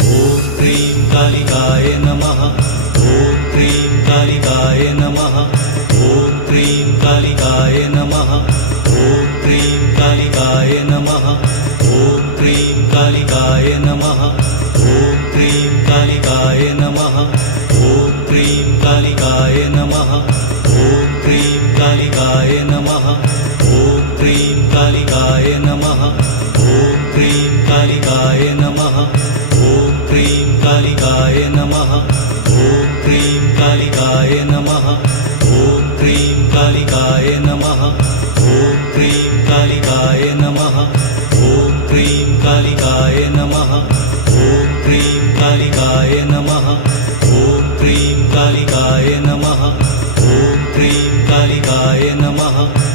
ॐ cream कालिकाय नमः। ॐ cream कालिकाय नमः। ॐ cream कालिकाय नमः। ॐ क्रीं कालिकाय नमः। ॐ क्रीं कालिकाय नमः। ॐ क्रीं कालिकाय नमः। ॐ क्रीं कालिकाय नमः। ॐ क्रीं कालिकाय नमः। ॐ क्रीं कालिकाय नमः। ॐ क्रीं कालिकाय नमः। ॐ क्रीं कालिकाय नमः। ॐ क्रीं कालिकाय नमः। ॐ क्रीं कालिकाय नमः। ॐ क्रीं कालिकाय नमः। ॐ क्रीं कालिकाय नमः। ॐ क्रीं कालिकाय नमः। ॐ क्रीं कालिकाय नमः। ॐ क्रीं कालिकाय नमः।